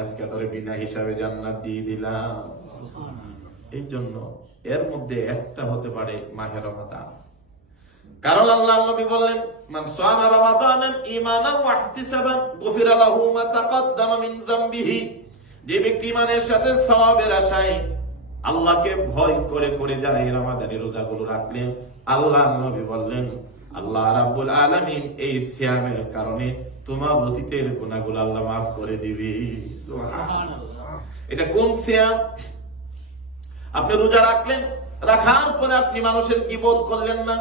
আজকে তোরে বিনা হিসাবে জান্নাত দিয়ে দিলাম। এই জন্য এর মধ্যে একটা হতে পারে মাহে রমাদান। কারণ আল্লাহ নবী বললেন, মান সামা রমাদানান ঈমানান ওয়া ইহতিসাবান, গুফিরা লাহু মা তাকাদ্দামা মিন যামবিহি যে ব্যক্তি ইমানের সাথে সওয়াবের আশায় আল্লাহকে ভয় করে করে যারা এই রমাদানের রোজাগুলো রাখলেন আল্লাহ নবী বললেন, আল্লাহ রাব্বুল আলামিন এই সিয়ামের কারণে তোমার অতীতের গুনাহগুলো আল্লাহ মাফ করে দিবে। এটা কোন সিয়াম? আপনি রোজা রাখলেন, রাখার পরে আপনি মানুষের বিপদ করলেন না।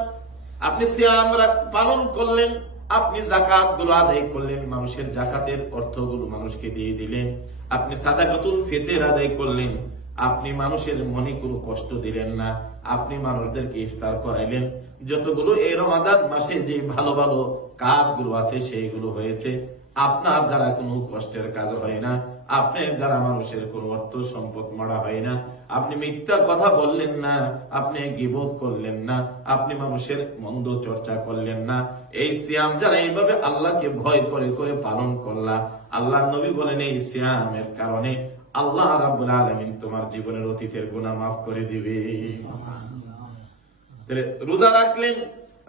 আপনি সিয়াম পালন করলেন, আপনি জাকাতগুলো আদায় করলেন, মানুষের জাকাতের অর্থগুলো মানুষকে দিয়ে দিলেন। আপনি সাদাকাতুল ফেতের আদায় করলেন, আপনি মানুষের মনে কোনো কষ্ট দিলেন না। আপনি মানুষদেরকে ইফতার করাইলেন। যতগুলো এই রমাদান মাসে যে ভালো ভালো কাজগুলো আছে সেইগুলো হয়েছে। আপনার দ্বারা কোনো কষ্টের কাজ হয় না। আপনার দ্বারা মানুষের কোনো অর্থ সম্পদ মারা হয় না। আপনি মিথ্যা কথা বললেন না আপনি গিবোধ করলেন না আপনি মানুষের মন্দ চর্চা করলেন না। এই সিয়াম যারা এইভাবে আল্লাহকে ভয় করে করে পালন করলা আল্লাহ নবী বলেন এই সিয়ামের কারণে আল্লাহ রাব্বুল আলামিন তোমার জীবনের অতীতের গুণা মাফ করে দিবে। রোজা রাখলেন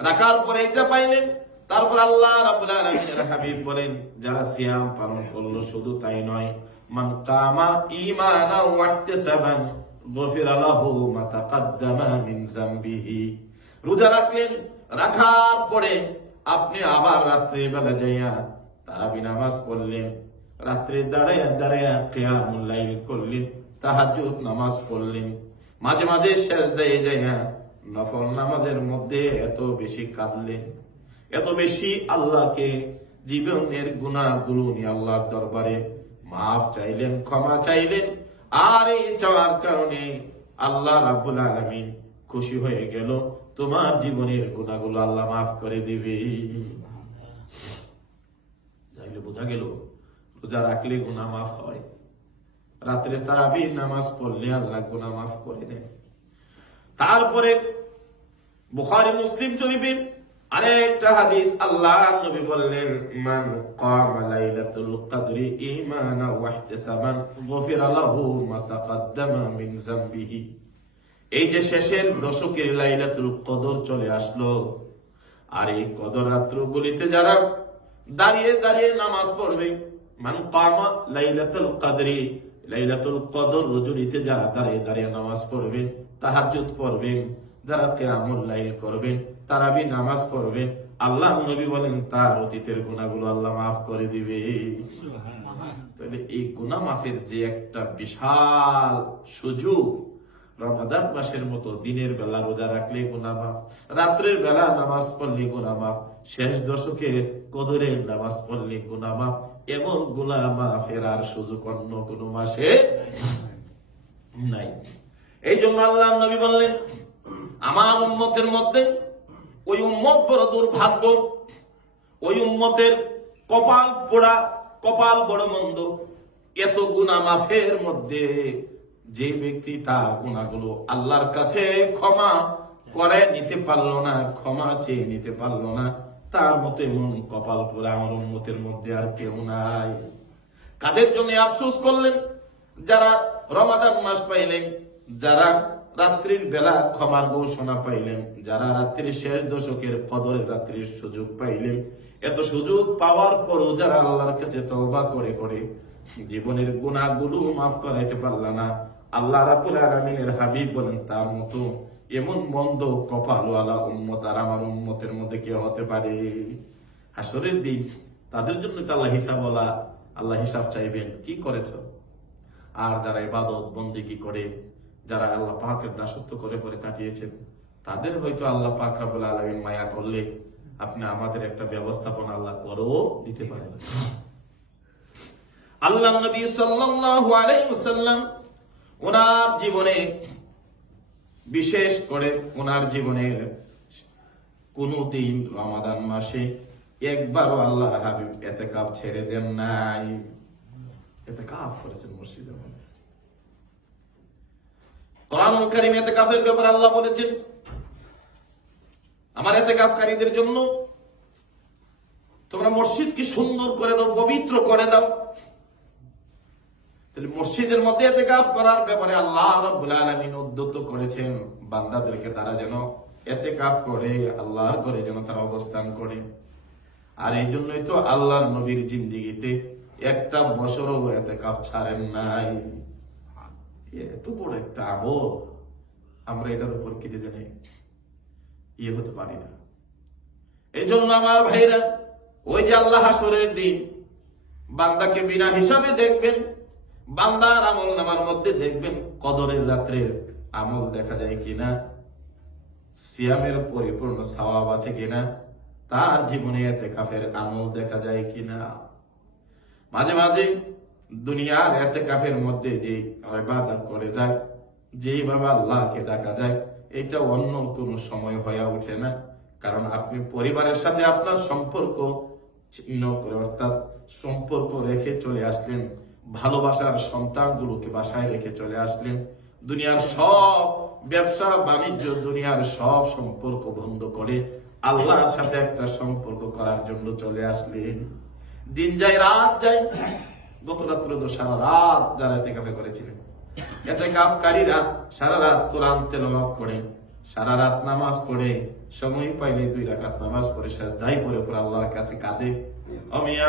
রাখার পরে এটা পাইলেন। তারপর আল্লাহ রাব্বুল আলামিনের হাবিব বলেন, যারা সিয়াম পালন করল শুধু তাই নয়, মান কামা ঈমানা ওয়া ইহতিসাবান গফিরা লাহু মা তাকাদ্দামা মিন যামবিহি। রোজা রাখলেন, রাখার পরে আপনি আবার রাত্রে বেলা যাইয়া তারাবি নামাজ পড়লেন, রাত্রে দাঁড়াইয়া দাঁড়াইয়া কিয়ামুল লাইল করলেন, তাহাজ্জুদ নামাজ পড়লেন, মাঝে মাঝে সেজদায় যাইয়া নফল নামাজের মধ্যে এত বেশি কাঁদলেন। এত বেশি আল্লাহকে জীবনের গুণাগুলো নিয়ে আল্লাহর দরবারে মাফ চাইলেন, ক্ষমা চাইলেন। আর এই চাওয়ার কারণে আল্লাহ রাব্বুল আলামিন খুশি হয়ে গেল। তোমার জীবনের গুণাগুলো আল্লাহ মাফ করে দিবে। বোঝা গেল, রোজা রাখলে গুনাহ মাফ হয়। রাত্রে তারাবি নামাজ পড়লে আল্লাহ গুনাহ মাফ করে দেন। তারপরে বুখারী মুসলিম শরীফে আরেকটা হাদিস আল্লাহ নবী বললেন, মান কামা লাইলাতুল কদরি ঈমানা ওয়া ইহতিসাবান, গফিরা লাহু মা তাকাদ্দামা মিন যামবিহি এই যে শেষের দশকের লাইলাতুল কদর চলে আসলো, আর এই কদর রাত্রগুলিতে যারা দাঁড়িয়ে দাঁড়িয়ে নামাজ পড়বে, মান কামা লাইলাতুল কদরি লাইলাতুল কদর রজনীতে যারা দাঁড়িয়ে দাঁড়িয়ে নামাজ পড়বেন, তাহাজ্জুদ পড়বেন, যারা কিয়ামুল লাইল করবেন তারাবি নামাজ পড়বেন আল্লাহ নবী বলেন তার অতীতের গুনাহগুলো আল্লাহ মাফ করে দিবে। তাহলে এই গুনাহ মাফের যে একটা বিশাল সুযোগ রমাদান মাসের মতো দিনের বেলা রোজা রাখলে গুনাহ মাফ রাত্রের বেলা নামাজ পড়লে গুনাহ মাফ শেষ দশকে কদরের নামাজ পড়লে গুনাহ মাফ এমন গুনাহ মাফের আর সুযোগ অন্য কোনো মাসে নাই। এই জন্য আল্লাহ নবী বললেন আমার উম্মতের মধ্যে ওই উম্মত বড় দুর্ভাগ্য। ওই উম্মতের কপাল পোড়া, কপাল বড় মন্দ। এত গুণা মাফের মধ্যে যে ব্যক্তি তার গুণাগুলো আল্লাহর কাছে ক্ষমা করে নিতে পারল না, ক্ষমা চেয়ে নিতে পারল না, তার মতো এমন কপাল পোড়া আমার উন্মতের মধ্যে আর কেউ নাই। কাদের জন্য আফসোস করলেন? যারা রমাদান মাস পাইলেন, যারা রাত্রির বেলা ক্ষমার ঘোষণা পাইলেন। যারা রাত্রির শেষ দশকের কদরের রাত্রির সুযোগ পাইলেন, এত সুযোগ পাওয়ার পরও যারা আল্লাহর কাছে তওবা করে করে জীবনের গুণাগুলো মাফ করাইতে পারল না, আল্লাহ রাব্বুল আলামিনের হাবিব বলেন, তার মতো এমন মন্দ কপালওয়ালা উম্মত আর আমার উম্মতের মধ্যে কেউ হতে পারে। হাসরের দিন, তাদের জন্য তো আল্লাহ হিসাব আল্লাহ হিসাব চাইবেন, কি করেছ? আর যারা ইবাদত বন্দিগি করে যারা আল্লাহ পাকের দাসত্ব করে করে কাটিয়েছেন, তাদের হয়তো আল্লাহ পাক রাব্বুল আলামিন মায়া করলে আপনি আমাদের একটা ব্যবস্থাপনা আল্লাহ করেও দিতে পারেন আল্লাহ নবী সাল্লাল্লাহু আলাইহি ওয়াসাল্লাম ওনার জীবনে বিশেষ করে ওনার জীবনের কোন দিন রমাদান মাসে একবারও আল্লাহর হাবিব এতে কাপ ছেড়ে দেন নাই। এতে কাপ করেছেন মসজিদের মধ্যে। এতে ব্যাপারে আল্লাহ বলেছেন, আমার এতে জন্য তোমরা সুন্দর করে দাও, পবিত্র করে দাও। মসজিদের মধ্যে করার ব্যাপারে আল্লাহ উদ্যত করেছেন, বান্দাদেরকে তারা যেন এতেকাফ করে, আল্লাহর ঘরে যেন তারা অবস্থান করে। আর এই জন্যই তো আল্লাহর নবীর জিন্দিগিতে একটা বছরও এতে কাপ ছাড়েন নাই। এত বড় একটা আমল আমরা এটার উপর কেটে জানি ইয়ে হতে পারি না। এই জন্য আমার ভাইরা, ওই যে আল্লাহ হাসরের দিন, বান্দাকে বিনা হিসাবে দেখবেন, বান্দার আমল নামার মধ্যে দেখবেন কদরের রাত্রে আমল দেখা যায় কিনা, সিয়ামের পরিপূর্ণ সওয়াব আছে কিনা, তার জীবনে এতে কাফের আমল দেখা যায় কিনা। মাঝে মাঝে দুনিয়ার এতে কাফের মধ্যে যে ইবাদত করে যায় যেই বাবা আল্লাহকে ডাকা যায়, এটা অন্য কোনো সময় হয়ে ওঠে না। কারণ আপনি পরিবারের সাথে আপনার সম্পর্ক ছিন্ন করে, অর্থাৎ সম্পর্ক রেখে চলে আসলেন, ভালোবাসার সন্তানগুলোকে বাসায় রেখে চলে আসলেন, দুনিয়ার সব ব্যবসা, বাণিজ্য, দুনিয়ার সব সম্পর্ক বন্ধ করে আল্লাহর সাথে একটা সম্পর্ক করার জন্য চলে আসলেন। দিন যায়, রাত যায় গত রাত্রে তো সারা রাত যারা করেছিলেন। সারা রাত কোরআন তেলাওয়াত করে, সারা রাত নামাজ পড়ে, সময় পাইলে দুই রাকাত নামাজ পড়ে পরে আল্লাহর কাছে কাঁদে। অমিয়া,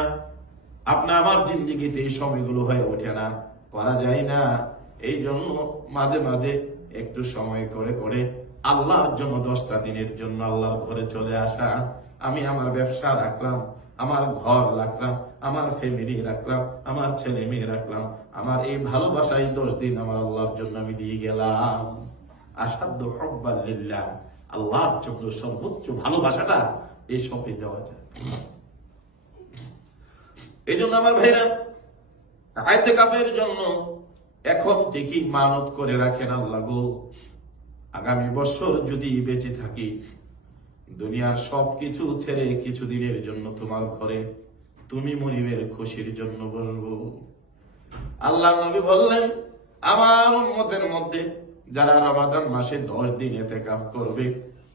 আপনি আমার জিন্দিগিতে এই সময়গুলো হয়ে ওঠে না, করা যায় না। এই জন্য মাঝে মাঝে একটু সময় করে করে আল্লাহর জন্য দশটা দিনের জন্য আল্লাহর ঘরে চলে আসা। আমি আমার ব্যবসা রাখলাম আমার ঘর রাখলাম, আমার ফ্যামিলি রাখলাম, আমার ছেলে মেয়ে রাখলাম, আমার এই ভালোবাসাই দশ দিন আমার আল্লাহর জন্য আমি দিয়ে গেলাম। আসাধ্য হব্বাল্লিল্লাহ আল্লাহর জন্য সর্বোচ্চ ভালোবাসাটা এই সবই দেওয়া যায়। এই জন্য আমার ভাইরা, আয়তে কাফের জন্য এখন থেকেই মানত করে রাখেন আল্লাহ গো। আগামী বছর যদি বেঁচে থাকি দুনিয়ার সব কিছু ছেড়ে কিছুদিনের জন্য তোমার ঘরে তুমি মনিবের খুশির জন্য বসবো। আল্লাহ নবী বললেন, আমার উম্মতের মধ্যে যারা রমাদান মাসে দশ দিন এতে কাফ করবে,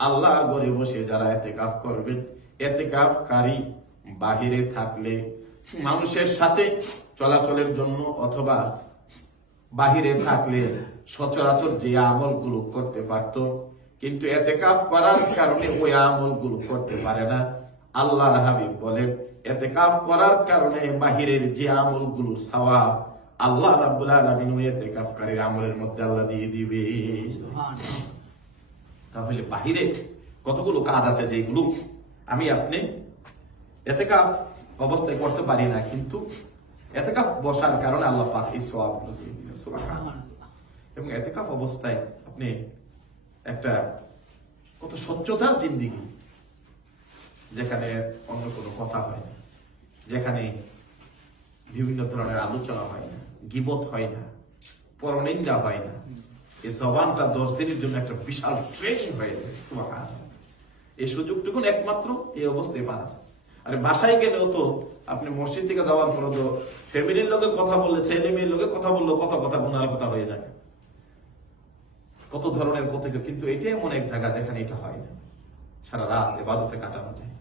আল্লাহর ঘরে বসে যারা এতে কাফ করবে এতে কাফকারী বাহিরে থাকলে মানুষের সাথে চলাচলের জন্য অথবা বাহিরে থাকলে সচরাচর যে আমলগুলো করতে পারত কিন্তু এতে কাফ করার কারণে ওই আমলগুলো করতে পারে না। আল্লাহর হাবিব বলেন এতে কাফ করার কারণে বাহিরের যে আমলগুলো সওয়াব আল্লাহ রাব্বুল আলামিন ওই এতে কাফকারীর আমলের মধ্যে আল্লাহ দিয়ে দিবে। তাহলে বাহিরে কতগুলো কাজ আছে যেগুলো আমি আপনি এতে কাফ অবস্থায় করতে পারি না, কিন্তু এতে কাফ বসার কারণে আল্লাহ দিলেন সুবহানাল্লাহ। এবং এতেকাফ অবস্থায় আপনি একটা কত স্বচ্ছতার জিন্দিগি যেখানে অন্য কোনো কথা হয় না, যেখানে বিভিন্ন ধরনের আলোচনা হয় না, গিবত হয় না, পরনিন্দা হয় না। এই জবানটা দশ দিনের জন্য একটা বিশাল ট্রেনিং হয়ে যায় এই সুযোগটুকুন একমাত্র এই অবস্থায় পাওয়া যায়। আরে বাসায় গেলেও তো আপনি মসজিদ থেকে যাওয়ার পর তো ফ্যামিলির লোকে কথা বললে ছেলে মেয়ের লোকে কথা বলল কত কথা গুনার কথা হয়ে যায়। কত ধরনের কথা কিন্তু এটাই এমন এক জায়গা যেখানে এটা হয় না। সারা রাত এবাদতে কাটানো যায়।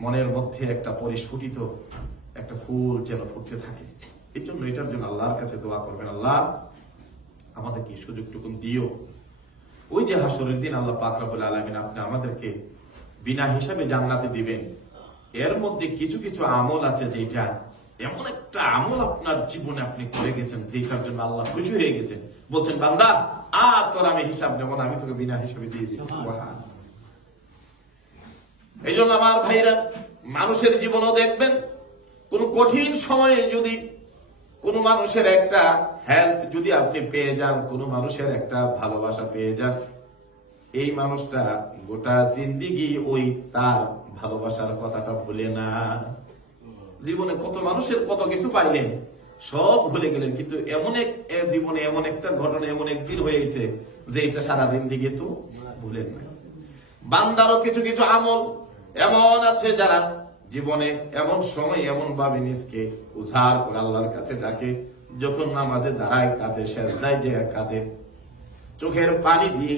মনের মধ্যে একটা পরিস্ফুটিত একটা ফুল যেন ফুটতে থাকে। এই জন্য এটার জন্য আল্লাহর কাছে দোয়া করবেন, আল্লাহ, আমাদেরকে সুযোগটুকুন দিও। ওই যে হাসরের দিন আল্লাহ পাক রব্বুল আলামিন আপনি আমাদেরকে বিনা হিসাবে জান্নাতে দিবেন। এর মধ্যে কিছু কিছু আমল আছে যেটা এমন একটা আমল আপনার জীবনে আপনি করে গেছেন, যেটার জন্য আল্লাহ খুশি হয়ে গেছেন। বলছেন, বান্দা আর তোর আমি হিসাব নেব না, আমি তোকে বিনা হিসাবে দিয়ে দিই। এই জন্য আমার ভাইরা, মানুষের জীবনও দেখবেন, কোন কঠিন সময়ে যদি কোন মানুষের একটা হেল্প যদি আপনি পেয়ে যান, কোন মানুষের একটা ভালোবাসা পেয়ে যান, এই মানুষটা গোটা জিন্দিগি ওই তার ভালোবাসার কথাটা ভুলে না। জীবনে কত মানুষের কত কিছু পাইলেন সব ভুলে গেলেন। কিন্তু এমন এক জীবনে এমন একটা ঘটনা, এমন একদিন হয়েছে যে এটা সারা জিন্দিগি তো ভুলেন না বান্দারও কিছু কিছু আমল এমন আছে যারা জীবনে এমন সময়, এমন ভাবে নিজকে উজাড় করে আল্লাহর কাছে ডাকে, যখন নামাজে দাঁড়ায়, কাঁদে শেষ দেয় যে কাঁদে। চোখের পানি দিয়ে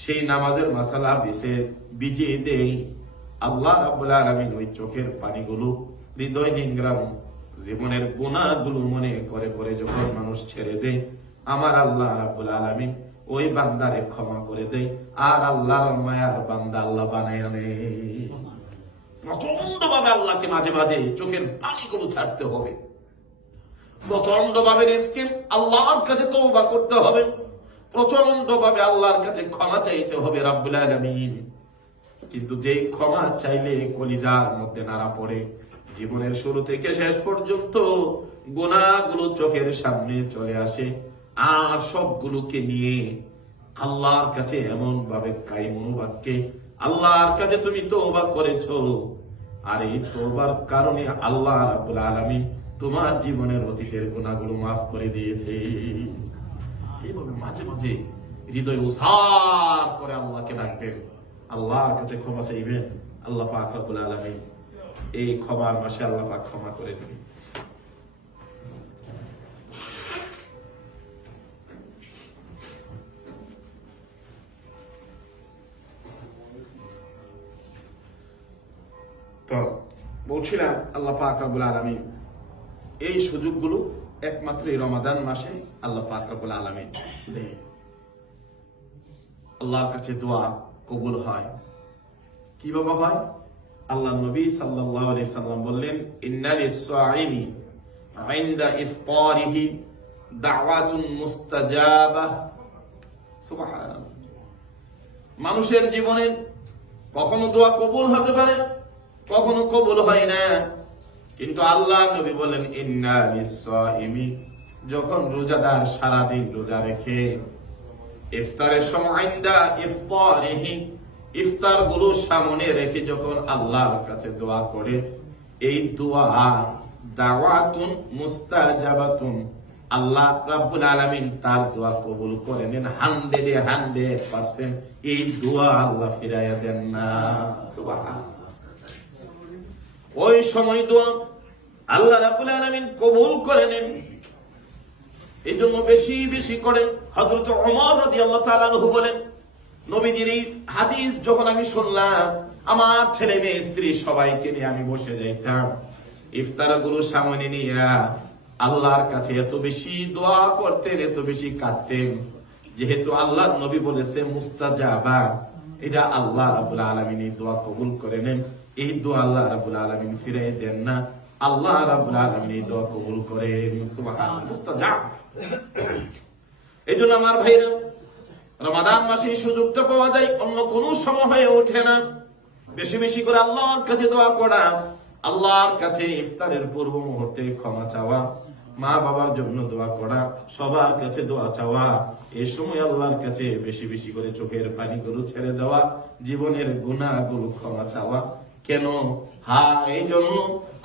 সেই নামাজের মশালা বিষে বিজিয়ে দেই আল্লাহ রাব্বুল আলামিন ওই চোখের পানিগুলো হৃদয় নিংরাম জীবনের গুণাগুলো মনে করে করে যখন মানুষ ছেড়ে দেয়, আমার আল্লাহ রাব্বুল আলামিন ওই বান্দারে ক্ষমা করে দেয়, আর আল্লাহর মায়ার বান্দা আল্লাহ বানায় আনে। প্রচণ্ড ভাবে আল্লাহকে মাঝে মাঝে চোখের পানিগুলো ছাড়তে হবে। প্রচণ্ড ভাবে স্কিম আল্লাহর কাছে তওবা করতে হবে। প্রচণ্ড ভাবে আল্লাহর কাছে ক্ষমা চাইতে হবে রাব্বুল আলামিন। কিন্তু যেই ক্ষমা চাইলে কলিজার মধ্যে নাড়া পড়ে জীবনের শুরু থেকে শেষ পর্যন্ত গোনাগুলো চোখের সামনে চলে আসে। আর সবগুলোকে নিয়ে আল্লাহর কাছে এমন ভাবে কাইমনুবাদকে আল্লাহর কাছে তুমি তওবা করেছ। আর এই তোবার কারণে আল্লাহ রাব্বুল আলামিন তোমার জীবনের অতীতের গোনাগুলো মাফ করে দিয়েছে। এইভাবে মাঝে মাঝে হৃদয় উসার করে আল্লাহকে ডাকবেন। আল্লাহর কাছে ক্ষমা চাইবেন। আল্লাহ পাক রব্বুল আলামিন এই ক্ষমার মাসে আল্লাহ পাক ক্ষমা করে দিবেন। তো বলছিলাম আল্লাহ পাক রব্বুল আলামিন, এই সুযোগগুলো একমাত্র এই রমাদান মাসে আল্লাহ পাক রব্বুল আলামিন দেয় আল্লাহর কাছে দোয়া কবুল হয়। কীভাবে হয়? আল্লাহ নবী সাল্লাল্লাহু আলাইহি সাল্লাম বললেন ইন্নালিস সাইমি ইনদা ইফতারিহি দাওয়াতুন সুবহানাল্লাহ। মানুষের জীবনে কখনো দোয়া কবুল হতে পারে, কখনো কবুল হয় না। কিন্তু আল্লাহ নবী বলেন ইন্না লিসাইমি যখন রোজাদার সারাদিন রোজা রেখে, ইফতারের সময় আইন্দা ইফতারিহি ইফতারগুলো সামনে রেখে যখন আল্লাহর কাছে দোয়া করে, এই দোয়া দাওয়াতুন মুস্তাজাবাতুন, আল্লাহ রাব্বুল আলামিন তার দোয়া কবুল করে নেন হান্ড্রেডে হান্ড্রেড পার্সেন্ট। এই দোয়া আল্লাহ ফিরাইয়া দেন না। ওই সময় দোয়া আল্লাহ রাব্বুল আলামিন কবুল করে নেন। এই জন্য বেশি বেশি করে হযরত ওমর রাদিয়াল্লাহু তাআলা বলেন নবীজির এই হাদিস যখন আমি শুনলাম, আমার ছেলে মেয়ে, স্ত্রী সবাইকে নিয়ে আমি বসে যাইতাম। ইফতারগুলো সামনে নিয়ে আল্লাহর কাছে এত বেশি দোয়া করতেন, এত বেশি কাঁদতেন। যেহেতু আল্লাহ নবী বলেছে, মুস্তাজাবা। এটা আল্লাহ রাব্বুল আলামিন এই দোয়া কবুল করে নেন। এই দোয়া আল্লাহ রাব্বুল আলামিন ফিরিয়ে দেন না। আল্লাহ রাব্বুল আলামিন এই দোয়া কবুল করেন। মুস্তাজাব। এই জন্য আমার ভাইরা রমাদান মাসে সুযোগটা পাওয়া যায়, অন্য কোন সময় হয়ে ওঠে না। বেশি বেশি করে আল্লাহর কাছে দোয়া করা, আল্লাহর কাছে ইফতারের পূর্ব মুহূর্তে ক্ষমা চাওয়া, মা বাবার জন্য দোয়া করা, সবার কাছে দোয়া চাওয়া এই সময় আল্লাহর কাছে বেশি বেশি করে চোখের পানি গুলো ছেড়ে দেওয়া, জীবনের গুণাগুলো ক্ষমা চাওয়া। কেন? হা, এই জন্য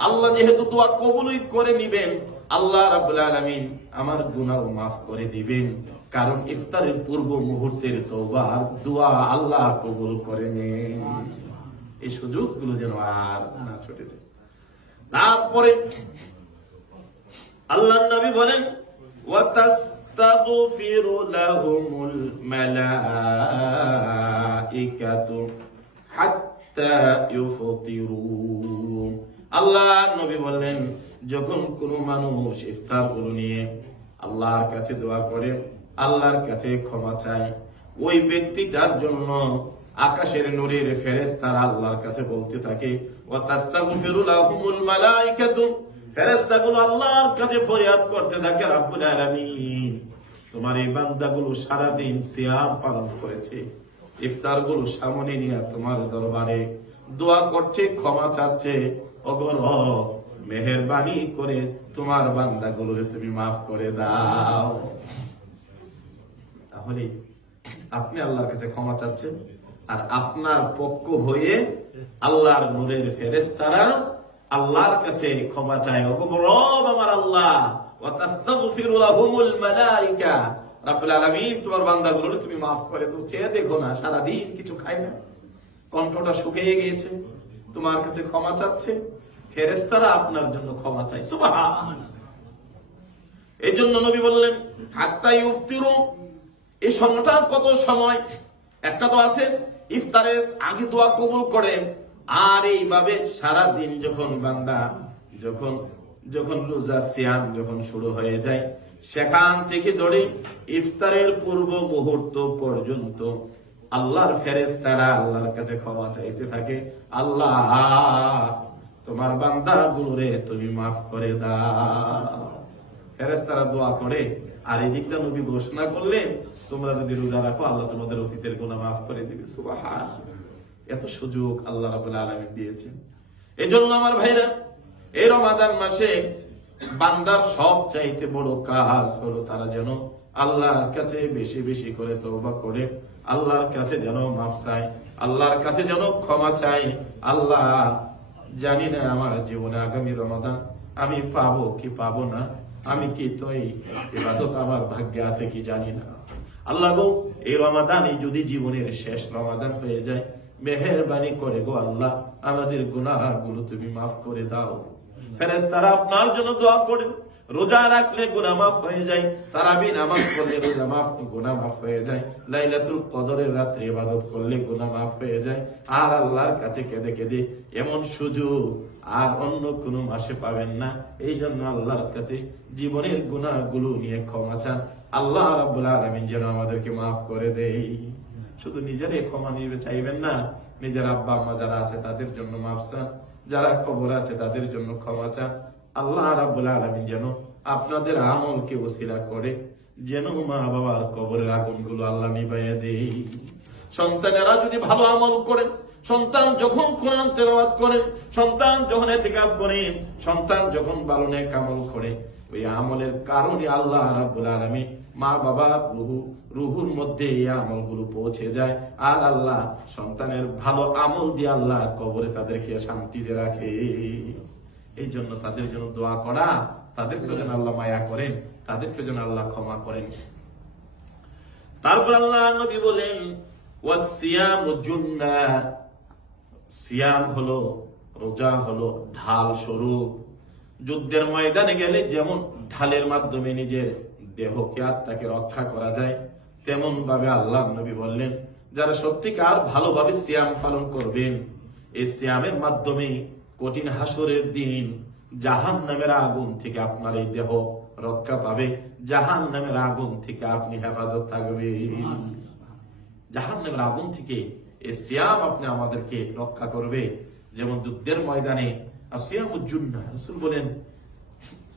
আল্লাহ যেহেতু দোয়া কবুলই করে নিবেন, আল্লাহ রাব্বুল আলামিন আমার গুনাহ মাফ করে দিবেন। কারণ ইফতারের পূর্ব মুহূর্তের তওবা আর দোয়া আল্লাহ কবুল করে নেন এই সুযোগগুলো যেন আর না ছুটে যায় তারপরে আল্লাহ নবী বলেন وتستغفر لهم الملائكة حتى يفطروا আল্লাহ নবী বললেন যখন কোন মানুষ ইফতার গুলো নিয়ে আল্লাহর কাছে দোয়া করে আল্লাহর কাছে ক্ষমা চাই। ওই ব্যক্তিটার জন্য আকাশের নূরের ফেরেশতারা আল্লাহর কাছে বলতে থাকে আল্লাহর কাছে ফরিয়াদ করতে থাকে তোমার এই বান্দাগুলো পালন করেছে। সামনে নিয়ে তোমার দরবারে দোয়া করছে, ক্ষমা মেহেরবানি করে তোমার তুমি মাফ করে দাও। তাহলে আপনি আল্লাহর কাছে ক্ষমা চাচ্ছেন আর আপনার পক্ষ হয়ে আল্লাহর নূরের ফেরেশতারা আল্লাহর কাছে ক্ষমা চায়। রব আমার আল্লাহ রাব্বুল কণ্ঠটা গিয়েছে, তোমার কাছে ক্ষমা ফেরেশতারা আপনার জন্য ক্ষমা এই জন্য নবী বললেন, হাত্তা এই সময়টা কত সময়? একটা তো আছে, ইফতারের আগে দোয়া কবুল করে। আর এইভাবে সারা দিন যখন বান্দা, যখন যখন রোজা সিয়াম যখন শুরু হয়ে যায়, সেখান থেকে ধরে ইফতারের পূর্ব মুহূর্ত পর্যন্ত আল্লাহর ফেরেশতারা আল্লাহর কাছে ক্ষমা চাইতে থাকে। আল্লাহ, তোমার বান্দা গুলোরে তুমি মাফ করে দাও। ফেরেশতারা দোয়া করে। আর এই দিকটা নবী ঘোষণা করলেন, তোমরা যদি রোজা রাখো, আল্লাহ তোমাদের অতীতের গুনাহ মাফ করে দিবে। সুবহান এত সুযোগ আল্লাহ রাব্বুল আলামিন দিয়েছেন। এই জন্য আমার ভাইরা, এই রমাদান মাসে বান্দার সব চাইতে বড় কাজ হলো তারা যেন আল্লাহর কাছে বেশি বেশি করে তওবা করে, আল্লাহর কাছে যেন মাফ চায়, আল্লাহর কাছে যেন ক্ষমা চাই আল্লাহ জানি না আমার জীবনে আগামী রমাদান আমি পাবো কি পাবো না। আমি কি তোই ইবাদত আমার ভাগ্যে আছে কি জানি না। আল্লাহ গো, এই রমাদানই যদি জীবনের শেষ রমাদান হয়ে যায়, মেহেরবানি করে গো আল্লাহ, আমাদের গুনাহগুলো তুমি মাফ করে দাও। ফেরেশতারা আপনার জন্য দোয়া করেন, রোজা রাখলে গুনাহ মাফ হয়ে যায়, তারাবি নামাজ পড়লে রোজা মাফ, গুনাহ মাফ হয়ে যায়, লাইলাতুল কদরের রাত্রে ইবাদত করলে গুনাহ মাফ হয়ে যায়, আর আল্লাহর কাছে কেঁদে কেঁদে এমন সুযোগ আর অন্য কোনো মাসে পাবেন না। এই জন্য আল্লাহর কাছে জীবনের গুনাহগুলো নিয়ে ক্ষমা চান। আল্লাহ রাব্বুল আলামিন যেন আমাদেরকে মাফ করে দেই। শুধু নিজেরই ক্ষমা নিবে চাইবেন না। নিজের আব্বা আম্মা যারা আছে তাদের জন্য মাফ চান। যারা কবর আছে তাদের জন্য ক্ষমা চান। আল্লাহ রাব্বুল আলামিন যেন আপনাদের আমলকে ওসিলা করে, যেন মা বাবার কবরের আগুনগুলো আল্লাহ নিবাইয়া দেই। সন্তানেরা যদি ভালো আমল করেন সন্তান যখন কোরআন তেলাওয়াত করেন, সন্তান যখন এতেকাফ করেন, সন্তান যখন ভালো নেক আমল করে, ওই আমলের কারণে আল্লাহ রাব্বুল আলামিন মা বাবার রুহু, রুহুর মধ্যে এই আমলগুলো পৌঁছে যায়। আর আল্লাহ সন্তানের ভালো আমল দিয়ে আল্লাহ কবরে তাদেরকে শান্তিতে রাখে। এই জন্য তাদের জন্য দোয়া করা তাদেরকে যেন আল্লাহ মায়া করেন তাদেরকে যেন আল্লাহ ক্ষমা করেন। তারপর আল্লাহ নবী বলেন ওয়াসিয়াম জুন্না সিয়াম হলো রোজা হলো ঢাল স্বরূপ। যুদ্ধের ময়দানে গেলে যেমন ঢালের মাধ্যমে নিজের দেহকে আত্মাকে রক্ষা করা যায় তেমন ভাবে আল্লাহ নবী বললেন যারা সত্যিকার ভালোভাবে সিয়াম পালন করবেন এই সিয়ামের মাধ্যমে কঠিন হাসরের দিন জাহান নামের আগুন থেকে আপনার এই দেহ রক্ষা পাবে জাহান নামের আগুন থেকে আপনি হেফাজত থাকবে জাহান নামের আগুন থেকে এই সিয়াম আপনি আমাদেরকে রক্ষা করবে। যেমন যুদ্ধের ময়দানে সিয়াম উজ্জুন্না রসুল বলেন,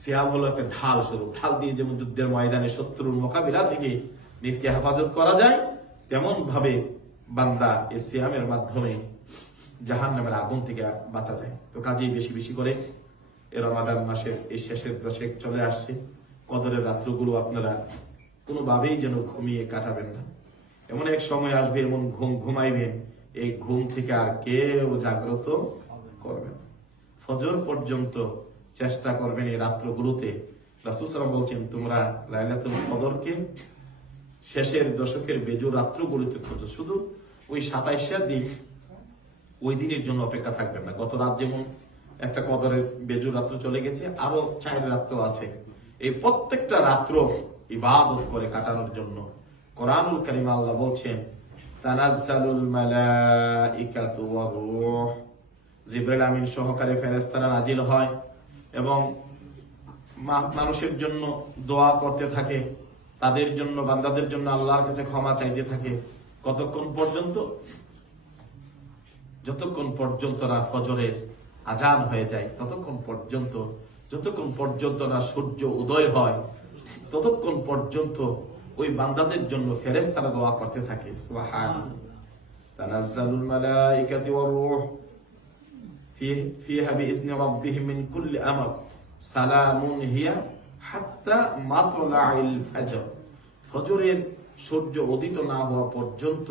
সিয়াম হলো একটা ঢাল স্বরূপ। ঢাল দিয়ে যেমন যুদ্ধের ময়দানে শত্রুর মোকাবিলা থেকে নিজকে হেফাজত করা যায় তেমন ভাবে বান্দা এই সিয়ামের মাধ্যমে জাহান নামের আগুন থেকে বাঁচা যায়। তো কাজেই বেশি বেশি করে এ রমাদান মাসের এই শেষের দশক চলে আসছে। কদরের রাত্রগুলো আপনারা কোনোভাবেই যেন ঘুমিয়ে কাটাবেন না। এমন এক সময় আসবে এমন ঘুম ঘুমাইবেন, এই ঘুম থেকে আর কেউ জাগ্রত করবেন। ফজর পর্যন্ত চেষ্টা করবেন এই রাত্রগুলোতে। রাসুসালাম বলছেন, তোমরা লাইলাতুল কদরকে শেষের দশকের বেজো রাত্রগুলোতে খোঁজো। শুধু ওই সাতাইশার দিন ওই দিনের জন্য অপেক্ষা থাকবেন না। গত রাত যেমন একটা কদরের বেজু রাত্র চলে গেছে, আরও চার রাত্র আছে। এই প্রত্যেকটা রাত্র ইবাদত করে কাটানোর জন্য কোরআনুল কারিমা আল্লাহ বলছেন, তানাজ্জালুল মালাইকাতু ওয়ার রূহ। জিবরাইল আমিন সহকারে ফেরেশতারা নাজিল হয় এবং মানুষের জন্য দোয়া করতে থাকে। তাদের জন্য, বান্দাদের জন্য আল্লাহর কাছে ক্ষমা চাইতে থাকে। কতক্ষণ পর্যন্ত? যতক্ষণ পর্যন্ত না ফজরের আজান হয়ে যায়, ততক্ষণ পর্যন্ত, যতক্ষণ পর্যন্ত না সূর্য উদয় হয়, ততক্ষণ পর্যন্ত ওই বান্দাদের জন্য ফেরেস তারা দোয়া করতে থাকে তানাজ্জালুল মালাইকাতু ওয়ার রূহ ফিহা ফজরের সূর্য উদিত না হওয়া পর্যন্ত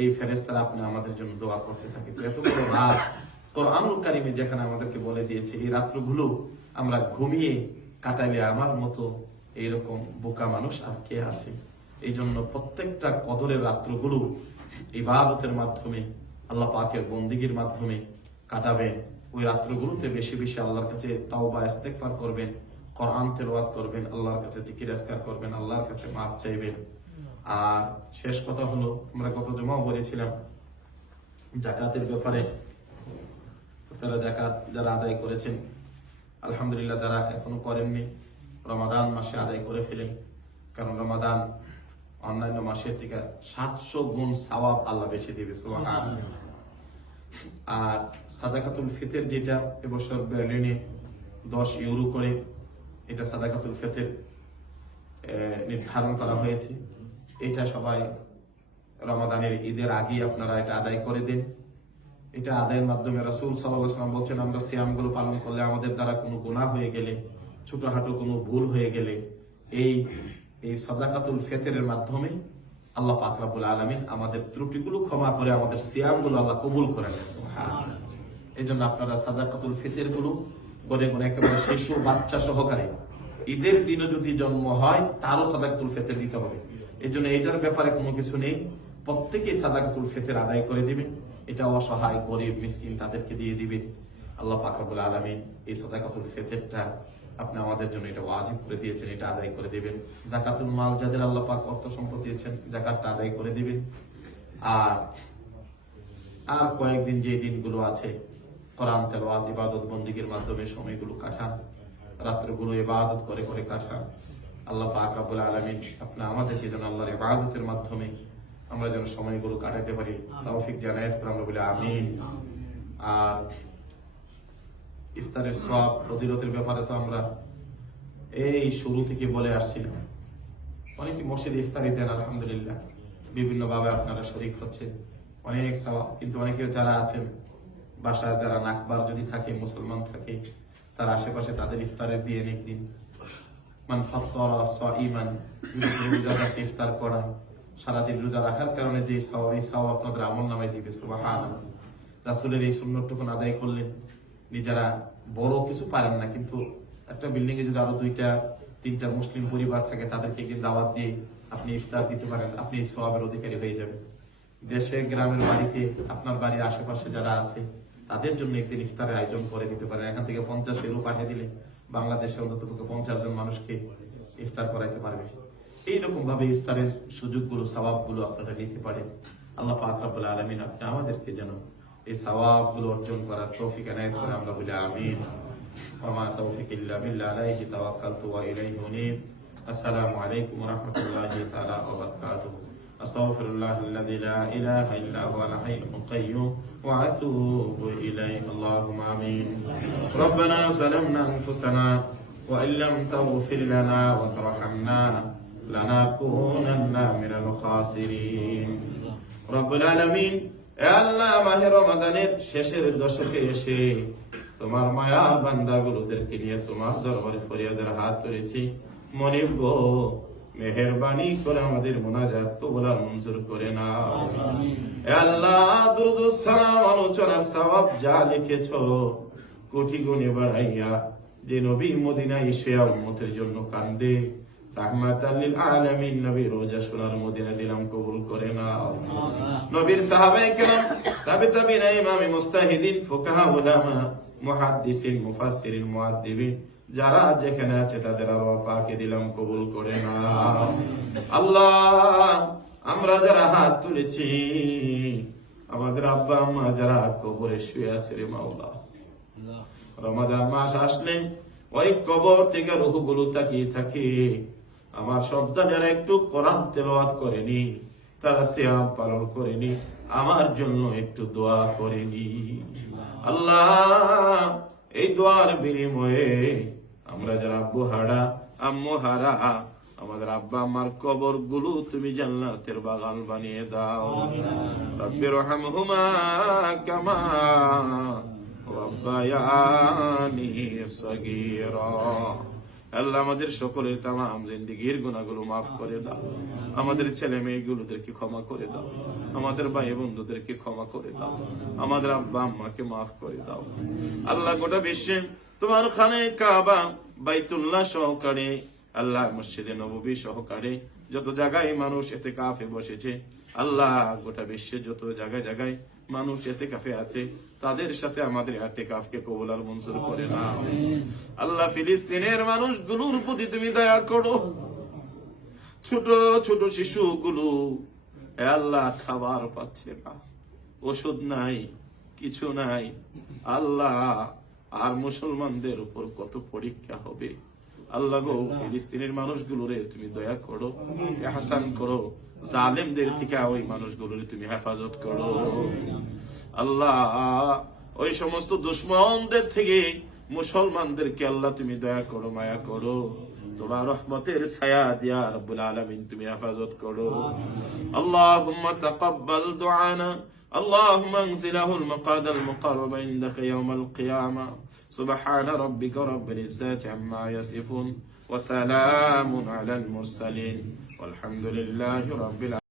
এই ফেরেস্তারা আপনি আমাদের জন্য দোয়া করতে থাকে। এত বড় রাত কোরআনুল কারিমে যেখানে আমাদেরকে বলে দিয়েছে, এই রাত্রগুলো আমরা ঘুমিয়ে কাটাইলে আমার মতো এইরকম বোকা মানুষ আর কে আছে? এই জন্য প্রত্যেকটা কদরের রাত্রগুলো ইবাদতের মাধ্যমে, আল্লাহ পাকের বন্দিগির মাধ্যমে কাটাবেন। ওই রাত্রগুলোতে বেশি বেশি আল্লাহর কাছে তাওবা, ইস্তেগফার করবেন, কোরআন তেলাওয়াত করবেন, আল্লাহর কাছে জিকির আজকার করবেন, আল্লাহর কাছে মাপ চাইবেন। আর শেষ কথা হলো, আমরা গত জমাও বলেছিলাম জাকাতের ব্যাপারে। আপনারা জাকাত যারা আদায় করেছেন, আলহামদুলিল্লাহ যারা এখনও করেননি রমাদান মাসে আদায় করে ফেলেন কারণ রমাদান অন্যান্য মাসের থেকে সাতশো গুণ সওয়াব আল্লাহ বেশি দিবে। আর সাদাকাতুল ফিতের যেটা এবছর বার্লিনে দশ ইউরো করে, এটা সাদাকাতুল ফিতের নির্ধারণ করা হয়েছে। এটা সবাই রমাদানের ঈদের আগেই আপনারা এটা আদায় করে দেন। এটা আদায়ের মাধ্যমে রাসূল সাল্লাল্লাহু আলাইহি বলছেন, আমরা সিয়ামগুলো পালন করলে আমাদের দ্বারা কোনো গুণা হয়ে গেলে ছোটখাটো কোনো ভুল হয়ে গেলে এই এই সাদাকাতুল ফিতরের মাধ্যমে আল্লাহ পাক রব্বুল আলামিন আমাদের ত্রুটিগুলো ক্ষমা করে আমাদের সিয়ামগুলো আল্লাহ কবুল করে সুবহানাল্লাহ। এই জন্য আপনারা সাদাকাতুল ফিতরগুলো গনে গনে একেবারে শিশু, বাচ্চা সহকারে ঈদের দিনও যদি জন্ম হয়, তারও সাদাকাতুল ফিতর দিতে হবে। এই জন্য এইটার ব্যাপারে কোনো কিছু নেই। প্রত্যেকেই সাদাকাতুল ফেতের আদায় করে দিবেন এটা অসহায়, গরিব, মিসকিন তাদেরকে দিয়ে দিবেন আল্লাহ পাক রব্বুল আলামিন এই সাদাকাতুল ফিতরটা আপনি আমাদের জন্য এটা ওয়াজিব করে দিয়েছেন, এটা আদায় করে দিবেন। জাকাতুল মাল যাদের আল্লাহ পাক অর্থ সম্পদ দিয়েছেন, জাকাতটা আদায় করে দিবেন। আর আর কয়েকদিন যে দিনগুলো আছে, কোরআন, তেলাওয়াত, ইবাদত বন্দিগির মাধ্যমে সময়গুলো কাটান, রাত্রগুলো ইবাদত করে করে কাটান। আল্লাহ পাক রাব্বুল আলামিন আপনি আমাদেরকে যেন আল্লাহর ইবাদতের মাধ্যমে আমরা যেন সময়গুলো কাটাতে পারি। তৌফিক জানায়াত করে আমরা বলি আমিন। আর ইফতারের সব ফজিলতের ব্যাপারে তো আমরা এই শুরু থেকে বলে আসছিলাম। অনেকে মসজিদে ইফতারি দেন, আলহামদুলিল্লাহ। বিভিন্ন ভাবে আপনারা শরিক হচ্ছেন, অনেক সওয়াব। কিন্তু অনেকে যারা আছেন, বাসায় যারা নাকবার যদি থাকে, মুসলমান থাকে, তার আশেপাশে তাদের ইফতারের দিয়ে একদিন। মান ফাত্তারা সাইমান রোজা ইফতার করা। সারাদিন রোজা রাখার কারণে যে সওয়াব, এই সওয়াব আপনাদের আমল নামায় দিবে, সুবহানাল্লাহ। রাসূলের এই সুন্নতটুকু আদায় করলেন। নিজেরা বড় কিছু পারেন না, কিন্তু একটা বিল্ডিং এ যদি আরও দুইটা, তিনটা মুসলিম পরিবার থাকে, তাদেরকে কিন্তু দাওয়াত দিয়ে আপনি ইফতার দিতে পারেন, আপনি এই অধিকারী হয়ে যাবেন। দেশে গ্রামের বাড়িতে আপনার বাড়ির আশেপাশে যারা আছে, তাদের জন্য একদিন ইফতারের আয়োজন করে দিতে পারেন। এখান থেকে পঞ্চাশ ইউরো পাঠিয়ে দিলে বাংলাদেশে অন্তত পঞ্চাশ জন মানুষকে ইফতার করাইতে পারবে। এইরকম ভাবে ইফতারের সুযোগগুলো, সওয়াবগুলো আপনারা নিতে পারেন। আল্লাহ পাক রব্বুল আলামিন আপনি আমাদেরকে যেন এই সওয়াবগুলো অর্জন করার তৌফিক এনায়েত করে আমরা বলি আমিন ওমা তৌফিক ইল্লা বিল্লাহ আলাইহি তাওয়াক্কালতু ওয়া ইলাইহি উনীব আসসালামু আলাইকুম ওয়া রাহমাতুল্লাহি তাআলা ওয়া বারাকাতুহু أستغفر الله الذي لا إله إلا هو الحي القيوم وأتوب إليه اللهم آمين ربنا ظلمنا أنفسنا وإن لم تغفر لنا وترحمنا لنكونن من الخاسرين رب العالمين এ আল্লাহ মাহের রমাদানের শেষের দশকে এসে তোমার মায়ার বান্দাগুলোদেরকে নিয়ে তোমার দরবারে ফরিয়াদের হাত ধরেছি। মনিব গো মেহেরবানি করে আমাদের মোনাজাত কবুল আর মঞ্জুর করে না আল্লাহ দুরুদ সালাম আলোচনার সওয়াব যা লিখেছ কোটি গুণে বাড়াইয়া যে নবী মদিনা ইসিয়া উম্মতের জন্য কান্দে। রাহমাতাল্লিল আলামিন নবী রোজা সোনার মদিনা দিলাম কবুল করে না নবীর সাহাবায়ে কেরাম তাবে তাবিনা ইমামে মুস্তাহিদিন ফুকাহা উলামা মুহাদ্দিসিন মুফাসসিরিন মুআদ্দিবিন যারা যেখানে আছে তাদের আল্লাহ পাকে দিলাম কবুল করে না আল্লাহ আমরা যারা হাত তুলেছি আমাদের আব্বা আম্মা যারা কবরে শুয়ে আছে রে মাওলা। রমাদান মাস আসলে ওই কবর থেকে রুহগুলো তাকিয়ে থাকে। আমার সন্তানেরা একটু কোরআন তেলাওয়াত করেনি, তারা সিয়াম পালন করেনি, আমার জন্য একটু দোয়া করেনি। আল্লাহ, এই দোয়ার বিনিময়ে আমরা যারা আব্বু হারা আম্মু হারা আমাদের আব্বা আমার কবরগুলো তুমি জান্নাতের বাগান বানিয়ে দাও। রব্বির রহমহুমা কামা রব্বায়ানি সগীরা। আল্লাহ আমাদের সকলের তাম জিন্দিগির গুণাগুলো মাফ করে দাও। আমাদের ছেলে মেয়েগুলোদেরকে ক্ষমা করে দাও। আমাদের ভাই বন্ধুদেরকে ক্ষমা করে দাও। আমাদের আব্বা আম্মাকে মাফ করে দাও। আল্লাহ গোটা বিশ্বে তোমার খানে কাবা, বাইতুল্লাহ সহকারে, আল্লাহ মসজিদে নববী সহকারে যত জায়গায় মানুষ এতে কাফে বসেছে, আল্লাহ গোটা বিশ্বে যত জায়গায় জায়গায় মানুষ এতে কাফে আছে তাদের সাথে আমাদের এতে কাফকে কবুল আর মঞ্জুর করে না। আল্লাহ ফিলিস্তিনের মানুষগুলোর প্রতি তুমি দয়া করো। ছোট ছোট শিশুগুলো আল্লাহ খাবার পাচ্ছে না। ওষুধ নাই কিছু নাই। আল্লাহ আর মুসলমানদের উপর কত পরীক্ষা হবে। আল্লাহ গো ফিলিস্তিনের মানুষগুলোরে তুমি দয়া করো। হাসান করো। জালেমদের থেকে ওই মানুষগুলোরে তুমি হেফাজত করো। আল্লাহ ওই সমস্ত দুশ্মনদের থেকে মুসলমানদেরকে আল্লাহ তুমি দয়া করো মায়া করো তোমার রহমতের ছায়া দিয়া রব্বুল আলামিন তুমি হেফাজত করো আল্লাহুম্মা তাকাব্বাল দুআনা اللهم انزله المقعد المقرب عندك يوم القيامة سبحان ربك رب العزة عما يصفون وسلام على المرسلين والحمد لله رب العالمين